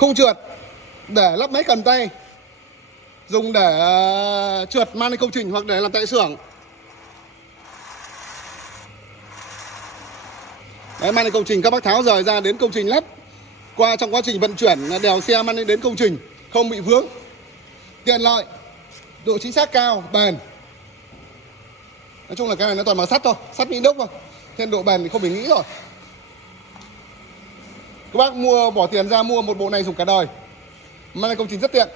Khung trượt để lắp máy cầm tay, dùng để trượt mang lên công trình hoặc để làm tại xưởng. Đấy, mang lên công trình các bác tháo rời ra đến công trình lắp. Qua trong quá trình vận chuyển đèo xe mang đến công trình không bị vướng, tiện lợi, độ chính xác cao, bền. Nói chung là cái này nó toàn bằng sắt thôi, sắt inox thôi, thêm độ bền thì không phải nghĩ rồi. Các bác bỏ tiền ra mua một bộ này dùng cả đời, mang lên công trình rất tiện.